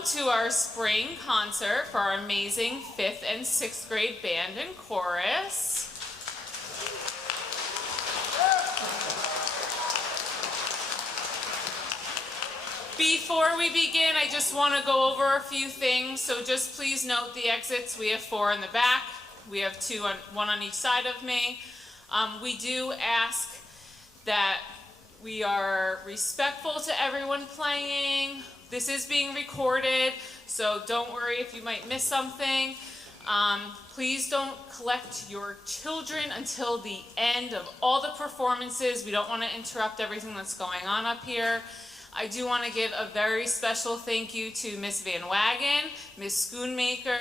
Welcome to our spring concert for our amazing 5th and 6th grade band and chorus. Before we begin, I just want to go over a few things, so just please note the exits. We have 4 in the back. We have 2 one on each side of me. We do ask that we are respectful to everyone playing. This is being recorded, so don't worry if you might miss something. Please don't collect your children until the end of all the performances. We don't want to interrupt everything that's going on up here. I do want to give a very special thank you to Miss Van Wagen, Miss Schoonmaker,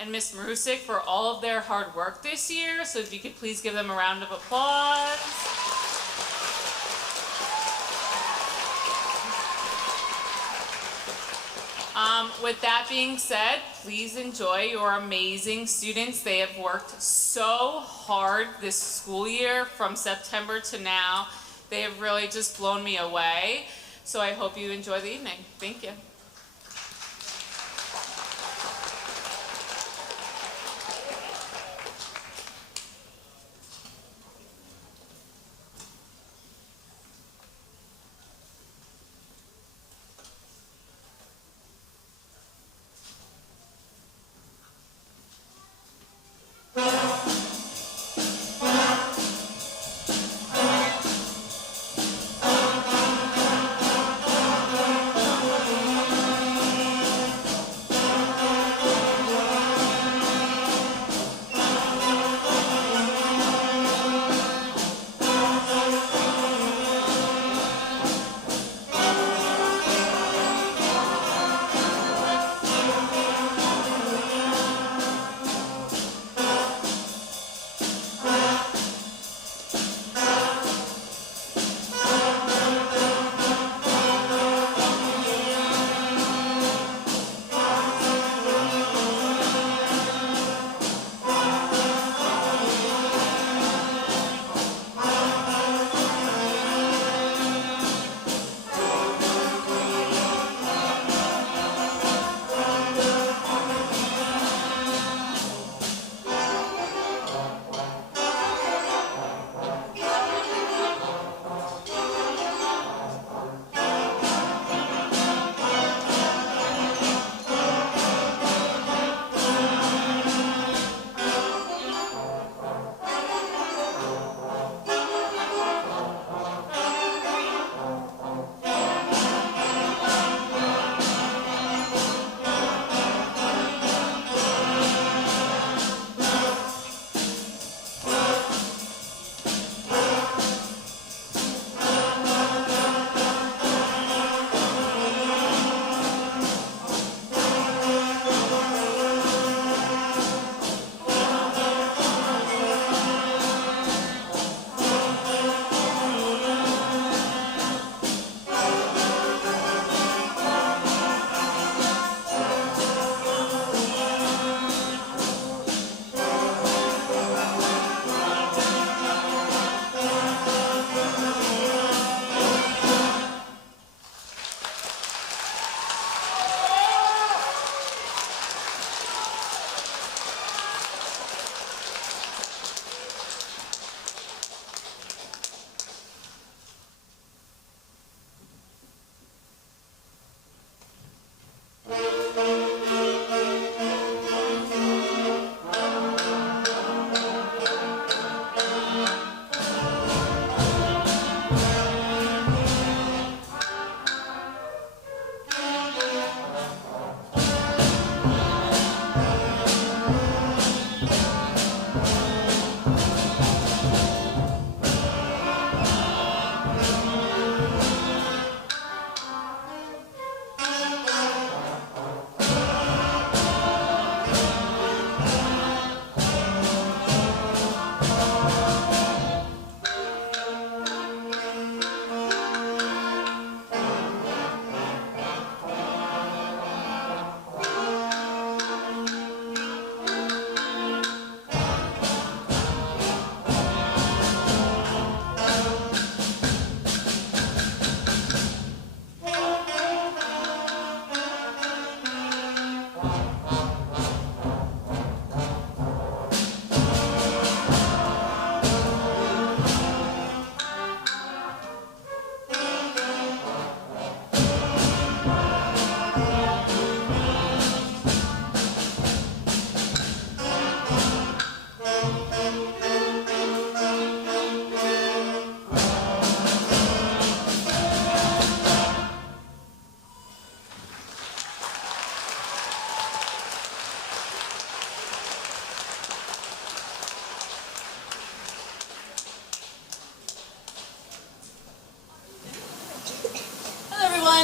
and Miss Marusik for all of their hard work this year. So if you could please give them a round of applause. With that being said, please enjoy your amazing students. They have worked so hard this school year from September to now. They have really just blown me away. So I hope you enjoy the evening. Thank you.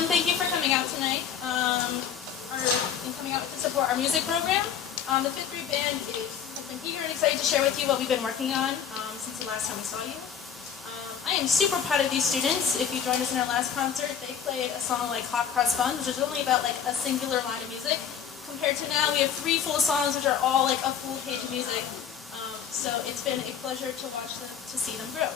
everyone. Thank you for coming out tonight and coming out to support our music program. The fifth grade band has been eager and excited to share with you what we've been working on since the last time we saw you. I am super proud of these students. If you joined us in our last concert, they played a song like Hot Cross Buns, which is only about like a singular line of music. Compared to now, we have 3 full songs, which are all like a full page of music. So it's been a pleasure to watch them, to see them grow.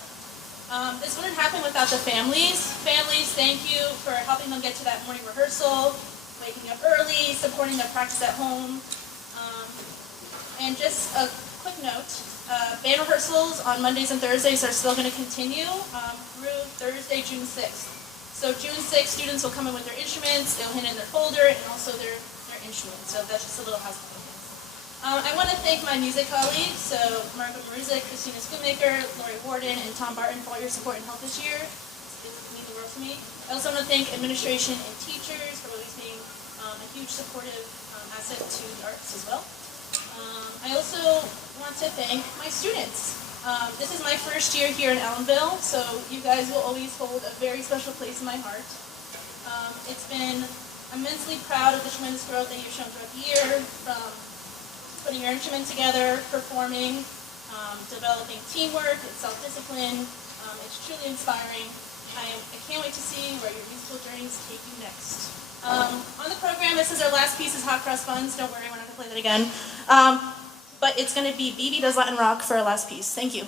This wouldn't happen without the families. Families, thank you for helping them get to that morning rehearsal, waking up early, supporting their practice at home. And just a quick note, band rehearsals on Mondays and Thursdays are still going to continue through Thursday, June 6th. So June 6th, students will come in with their instruments, they'll hand in their folder, and also their instruments. So that's just a little housekeeping. I want to thank my music colleagues, so Margaret Maruzic, Christina Schoonmaker, Lori Warden, and Tom Barton for all your support and help this year. It means the world to me. I also want to thank administration and teachers for always being a huge supportive asset to the arts as well. I also want to thank my students. This is my first year here in Ellenville, so you guys will always hold a very special place in my heart. It's been immensely proud of the tremendous growth that you've shown throughout the year, from putting your instrument together, performing, developing teamwork and self-discipline. It's truly inspiring. I can't wait to see where your musical journeys take you next. On the program, this is our last piece, is Hot Cross Buns. Don't worry, we're not going to play that again. But it's going to be BB Does Latin Rock for our last piece. Thank you.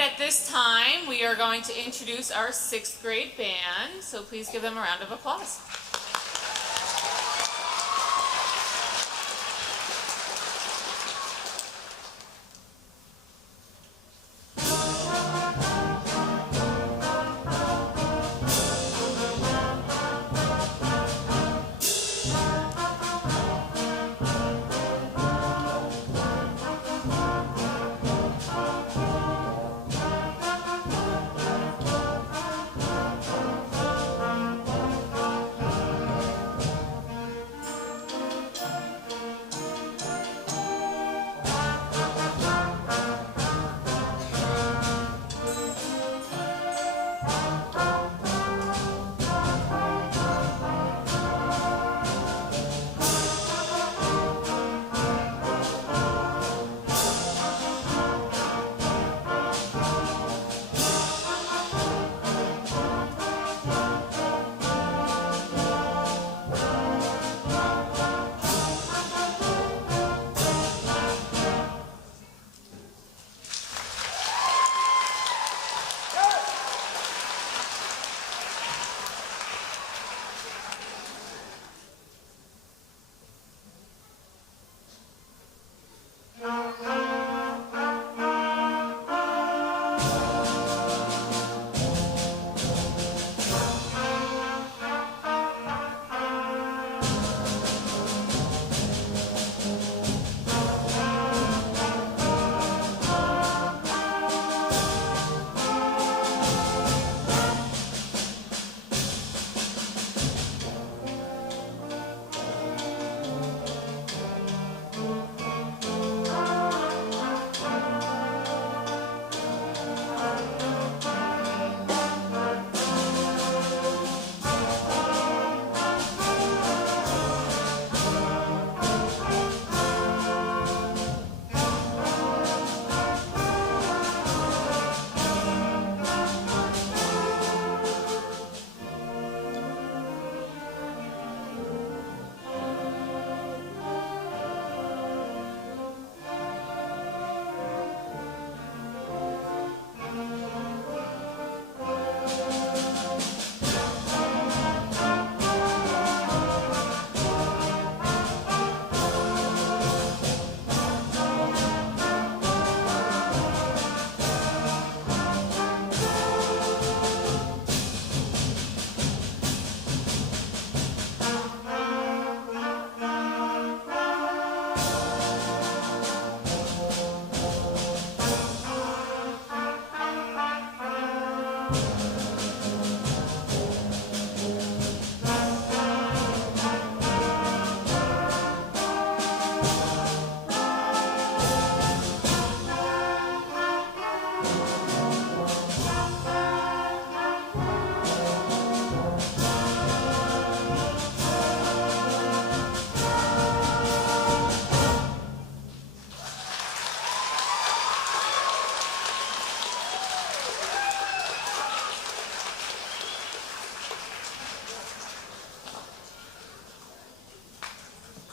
At this time, we are going to introduce our 6th grade band, so please give them a round of applause.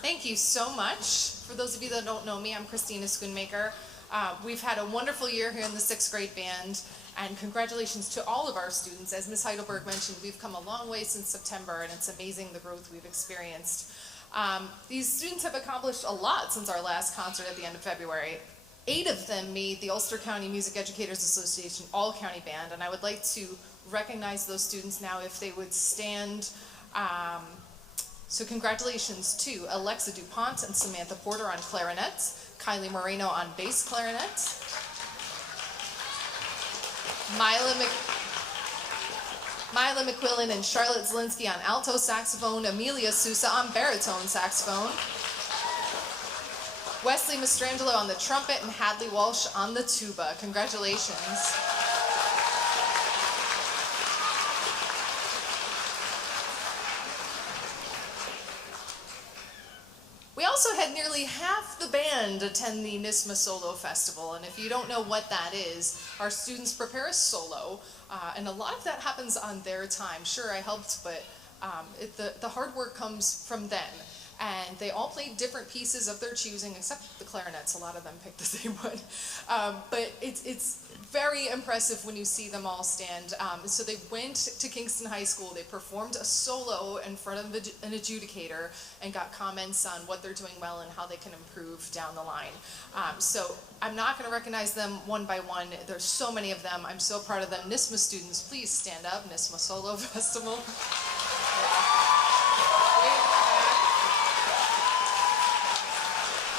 Thank you so much. For those of you that don't know me, I'm Christina Schoonmaker. We've had a wonderful year here in the 6th grade band, and congratulations to all of our students. As Ms. Heidelberg mentioned, we've come a long way since September, and it's amazing the growth we've experienced. These students have accomplished a lot since our last concert at the end of February. 8 of them made the Ulster County Music Educators Association All-County Band, and I would like to recognize those students now if they would stand. So congratulations to Alexa DuPont and Samantha Porter on clarinet, Kylie Moreno on bass clarinet, Mila McQuillan and Charlotte Zielinski on alto saxophone, Amelia Sousa on baritone saxophone, Wesley Mastrangelo on the trumpet, and Hadley Walsh on the tuba. Congratulations. We also had nearly half the band attend the NISMA Solo Festival, and if you don't know what that is, our students prepare a solo, and a lot of that happens on their time. Sure, I helped, but the hard work comes from them. And they all played different pieces of their choosing, except the clarinets. A lot of them picked the same one. But it's very impressive when you see them all stand. So they went to Kingston High School. They performed a solo in front of an adjudicator and got comments on what they're doing well and how they can improve down the line. So I'm not going to recognize them one by one. There's so many of them. I'm so proud of them. NISMA students, please stand up. NISMA Solo Festival.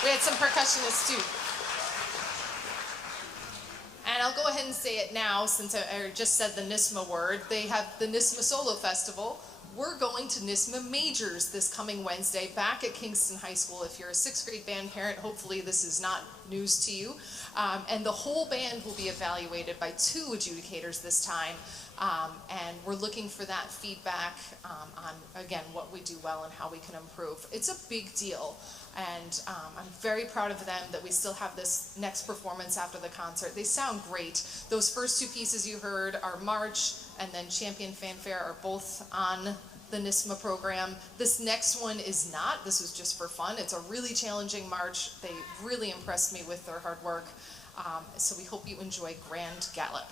We had some percussionists too. And I'll go ahead and say it now since I just said the NISMA word. They have the NISMA Solo Festival. We're going to NISMA Majors this coming Wednesday back at Kingston High School. If you're a 6th grade band parent, hopefully this is not news to you. And the whole band will be evaluated by 2 adjudicators this time. And we're looking for that feedback on, again, what we do well and how we can improve. It's a big deal. And I'm very proud of them that we still have this next performance after the concert. They sound great. Those first 2 pieces you heard, our March and then Champion Fanfare, are both on the NISMA program. This next one is not. This was just for fun. It's a really challenging march. They really impressed me with their hard work. So we hope you enjoy Grand Gallop.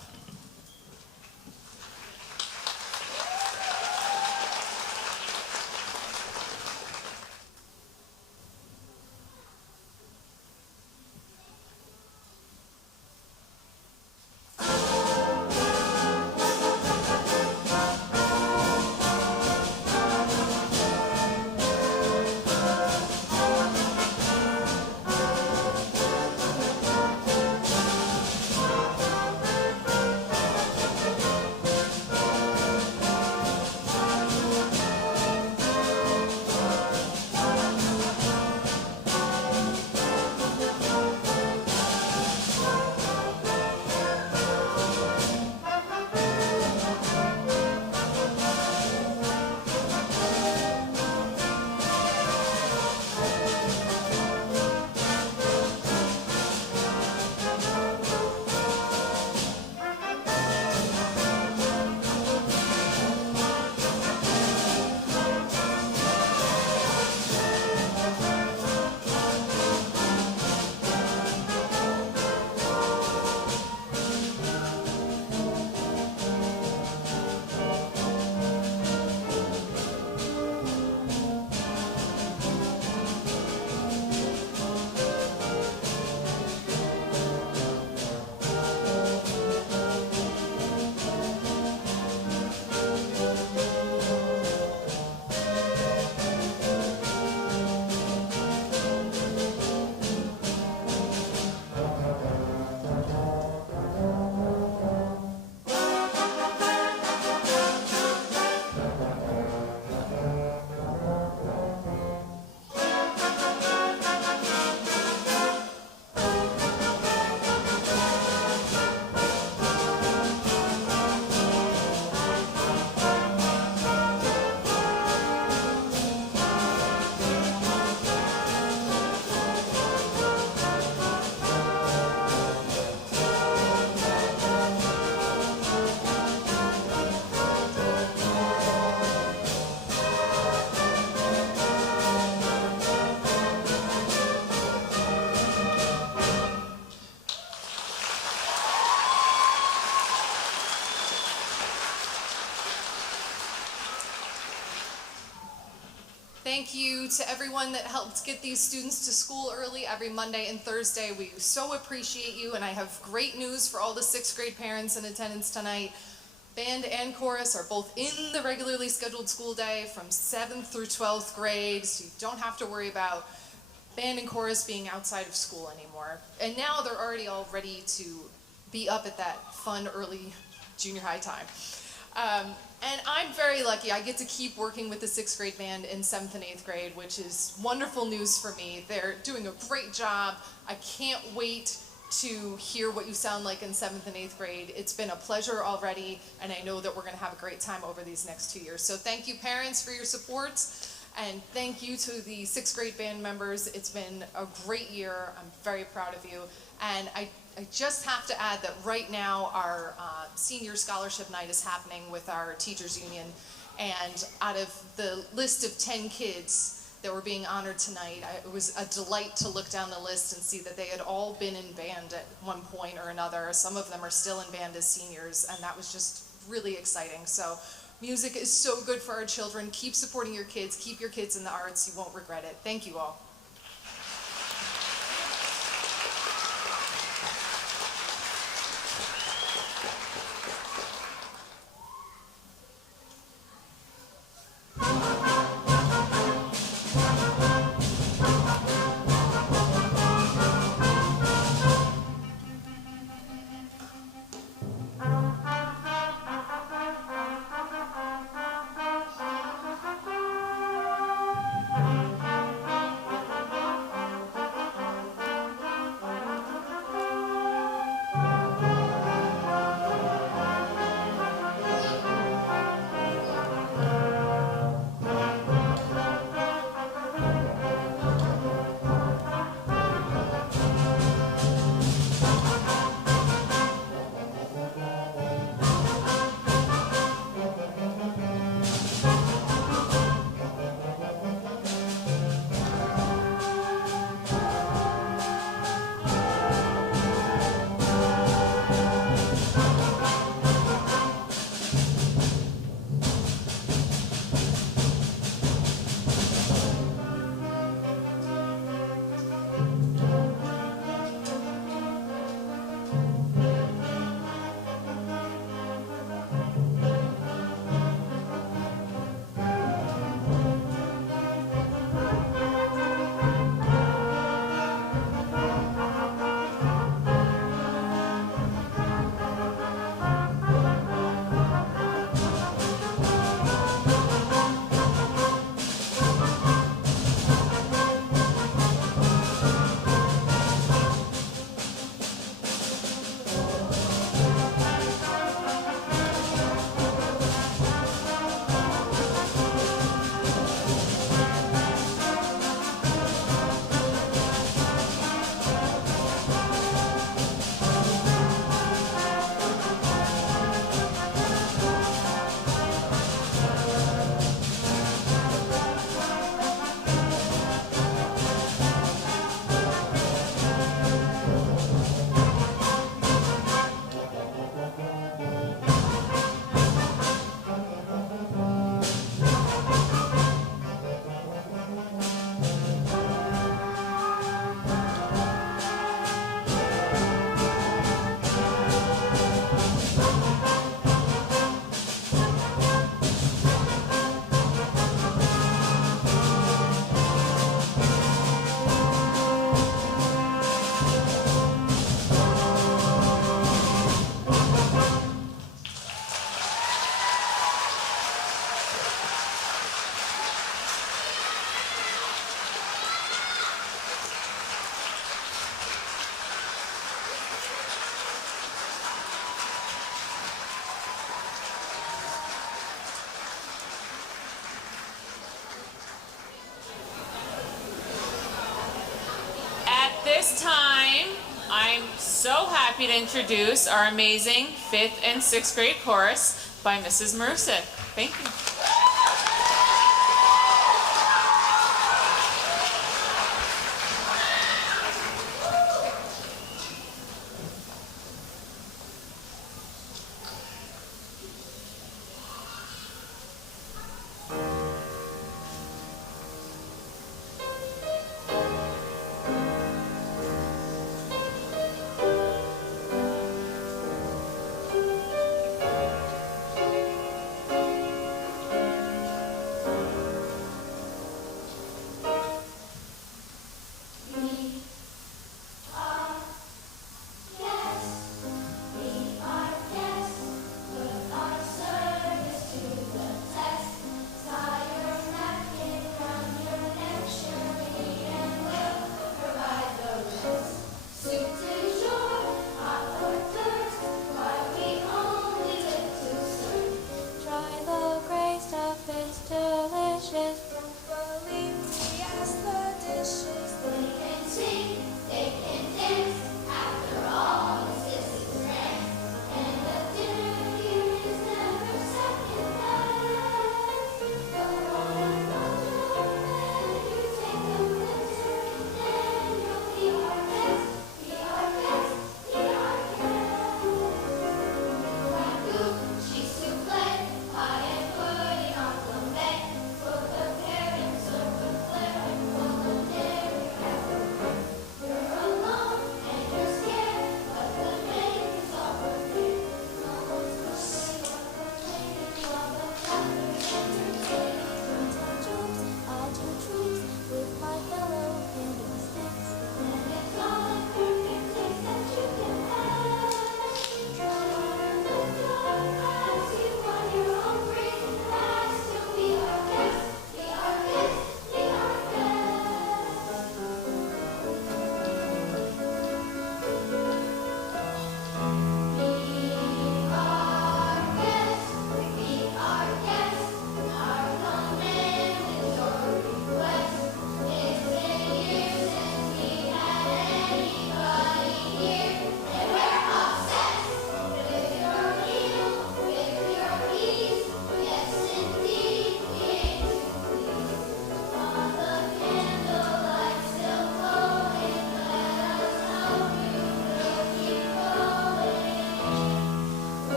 Thank you to everyone that helped get these students to school early every Monday and Thursday. We so appreciate you, and I have great news for all the sixth grade parents in attendance tonight. Band and chorus are both in the regularly scheduled school day from 7th through 12th grade, so you don't have to worry about band and chorus being outside of school anymore. And now they're already all ready to be up at that fun early junior high time. And I'm very lucky. I get to keep working with the sixth grade band in 7th and 8th grade, which is wonderful news for me. They're doing a great job. I can't wait to hear what you sound like in 7th and 8th grade. It's been a pleasure already, and I know that we're going to have a great time over these next 2 years. So thank you, parents, for your support, and thank you to the sixth grade band members. It's been a great year. I'm very proud of you. And I just have to add that right now our senior scholarship night is happening with our teachers union, and out of the list of 10 kids that were being honored tonight, it was a delight to look down the list and see that they had all been in band at one point or another. Some of them are still in band as seniors, and that was just really exciting. So music is so good for our children. Keep supporting your kids. Keep your kids in the arts. You won't regret it. Thank you all. This time, I'm so happy to introduce our amazing 5th and 6th grade chorus by Mrs. Marusik. Thank you.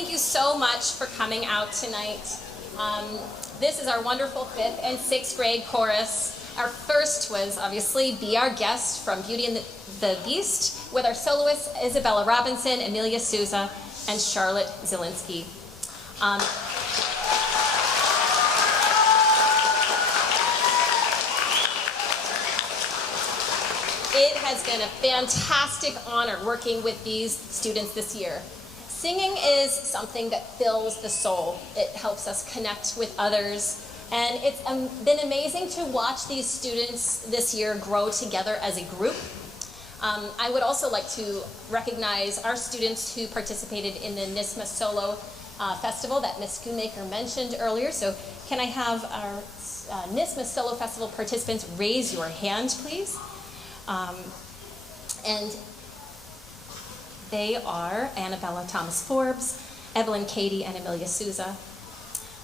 thank you so much for coming out tonight. This is our wonderful 5th and 6th grade chorus. Our first was obviously Be Our Guest from Beauty and the Beast with our soloists Isabella Robinson, Amelia Souza, and Charlotte Zielinski. It has been a fantastic honor working with these students this year. Singing is something that fills the soul. It helps us connect with others. And it's been amazing to watch these students this year grow together as a group. I would also like to recognize our students who participated in the NISMA Solo Festival that Ms. Schoonmaker mentioned earlier. So can I have our NISMA Solo Festival participants raise your hand, please? And they are Annabella Thomas Forbes, Evelyn Cady, and Amelia Souza.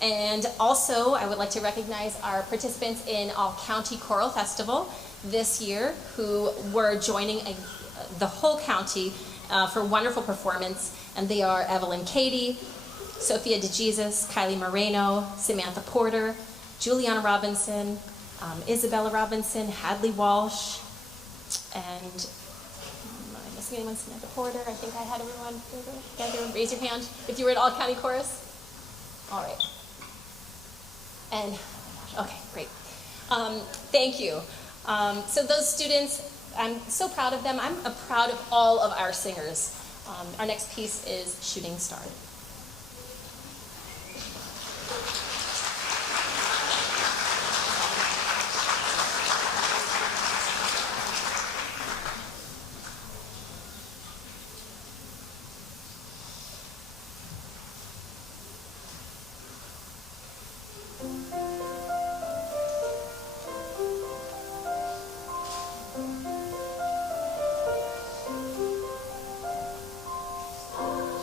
And also, I would like to recognize our participants in All County Choral Festival this year who were joining the whole county for wonderful performance. And they are Evelyn Cady, Sophia DeJesus, Kylie Moreno, Samantha Porter, Juliana Robinson, Isabella Robinson, Hadley Walsh, and am I missing anyone? Samantha Porter. I think I had everyone. Everyone raise your hand if you were at All County Chorus. All right. And, okay, great. Thank you. So those students, I'm so proud of them. I'm proud of all of our singers. Our next piece is Shooting Star.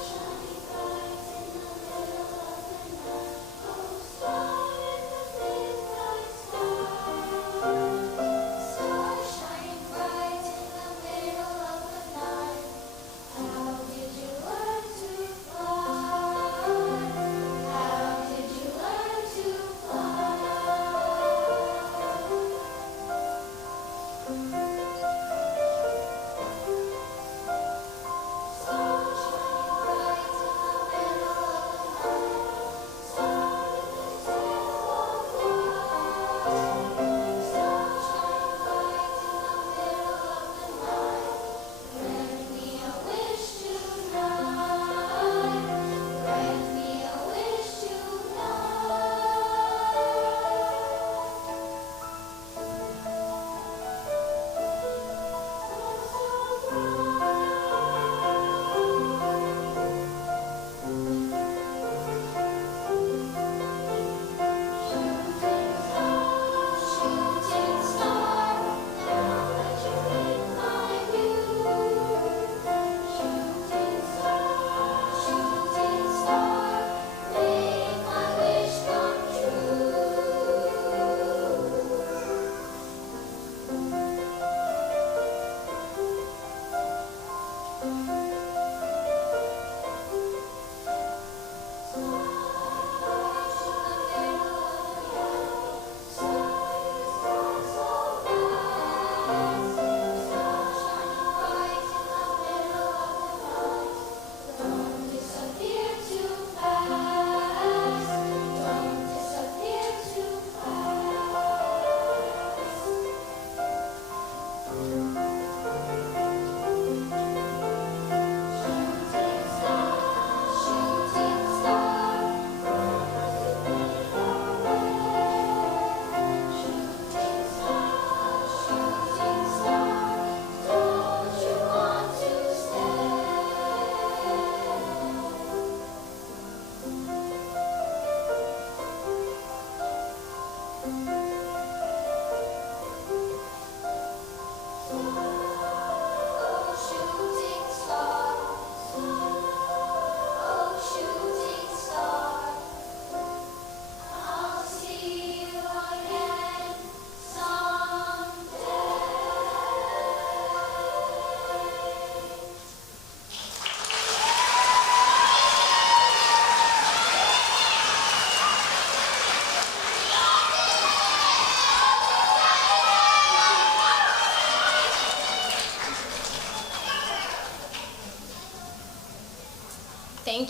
Shining bright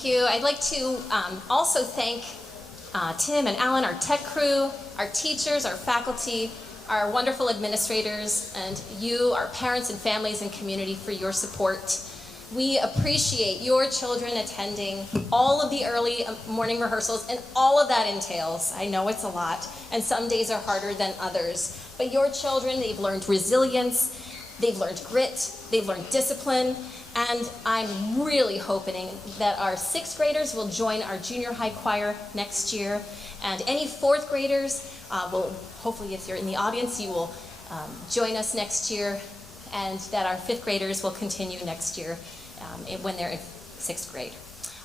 Thank you. I'd like to also thank Tim and Alan, our tech crew, our teachers, our faculty, our wonderful administrators, and you, our parents and families and community for your support. We appreciate your children attending all of the early morning rehearsals and all of that entails. I know it's a lot, and some days are harder than others. But your children, they've learned resilience, they've learned grit, they've learned discipline, and I'm really hoping that our 6th graders will join our junior high choir next year, and any 4th graders will, hopefully if you're in the audience, you will join us next year, and that our 5th graders will continue next year when they're in 6th grade.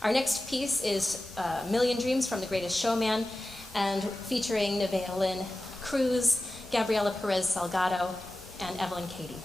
Our next piece is Million Dreams from The Greatest Showman, and featuring Nevaeh Cruz, Gabriela Perez Salgado, and Evelyn Cady.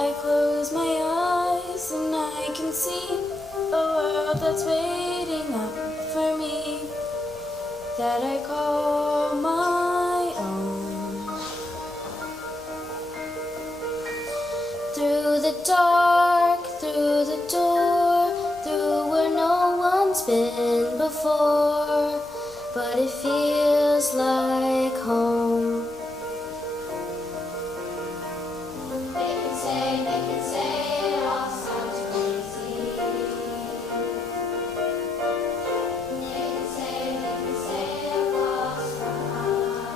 I close my eyes and I can see a world that's waiting up for me, that I call my own. Through the dark, through the door, through where no one's been before, but it feels like home. They can say it all sounds crazy. They can say I'm lost from high.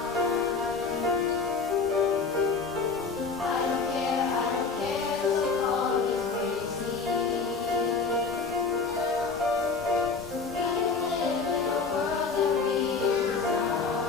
I don't care, they call me crazy. We live in a world that we desire.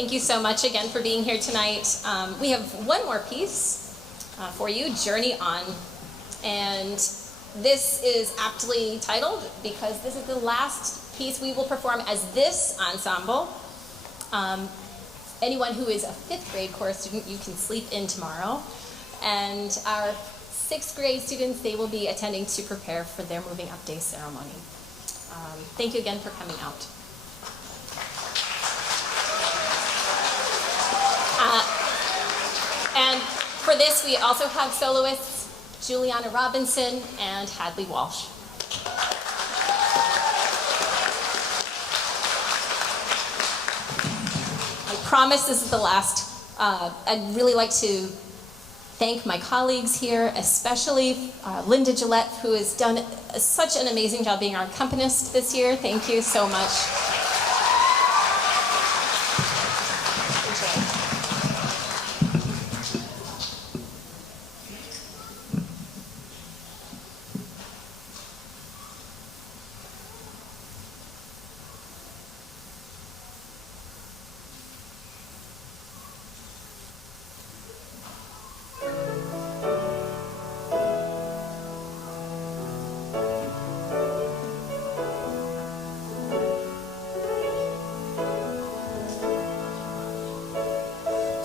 Thank you so much again for being here tonight. We have one more piece for you, Journey On. And this is aptly titled because this is the last piece we will perform as this ensemble. Anyone who is a 5th grade chorus student, you can sleep in tomorrow. And our 6th grade students, they will be attending to prepare for their moving up day ceremony. Thank you again for coming out. And for this, we also have soloists Juliana Robinson and Hadley Walsh. I promise this is the last. I'd really like to thank my colleagues here, especially Linda Gillette, who has done such an amazing job being our accompanist this year. Thank you so much.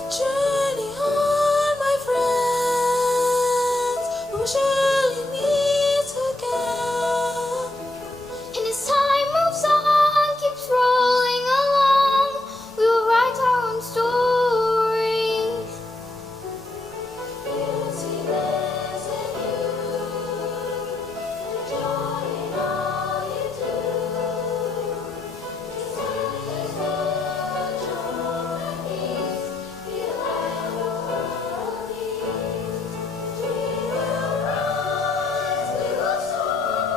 Journey on, my friends, we'll surely meet again. And as time moves on, keeps rolling along, we will write our own stories. Beauty lives in you, and joy in all you do. This is the joy and peace. We will rise, we will soar.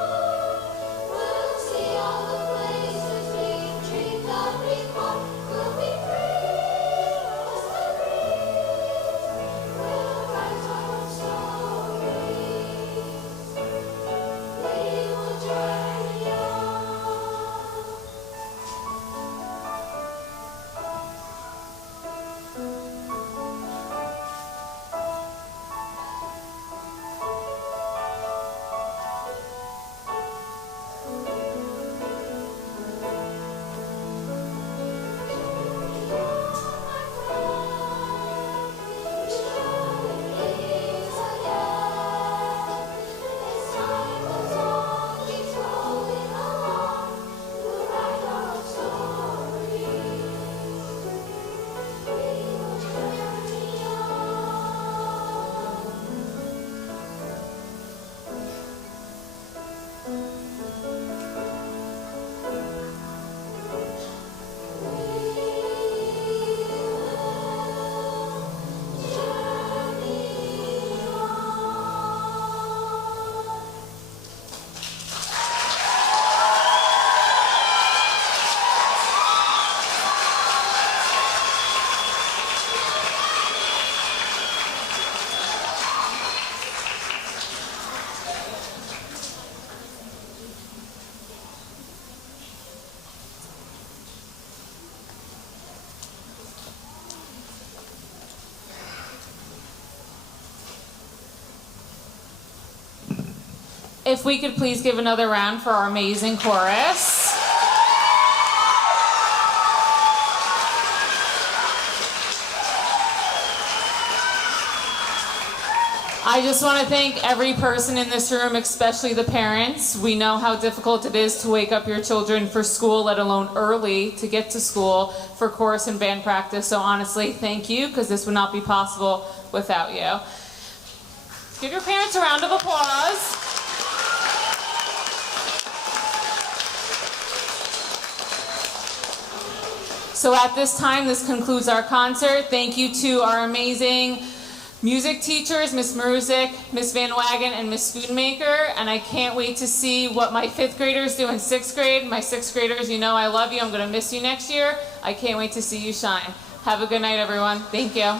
We'll see all the places we dreamed of before. We'll be free as the breeze. We'll write our own stories. We will journey on. If we could please give another round for our amazing chorus. I just want to thank every person in this room, especially the parents. We know how difficult it is to wake up your children for school, let alone early to get to school for chorus and band practice. So honestly, thank you, because this would not be possible without you. Give your parents a round of applause. So at this time, this concludes our concert. Thank you to our amazing music teachers, Miss Maruzik, Miss Van Wagen, and Miss Spoonmaker. And I can't wait to see what my 5th graders do in 6th grade. My 6th graders, you know I love you. I'm going to miss you next year. I can't wait to see you shine. Have a good night, everyone. Thank you.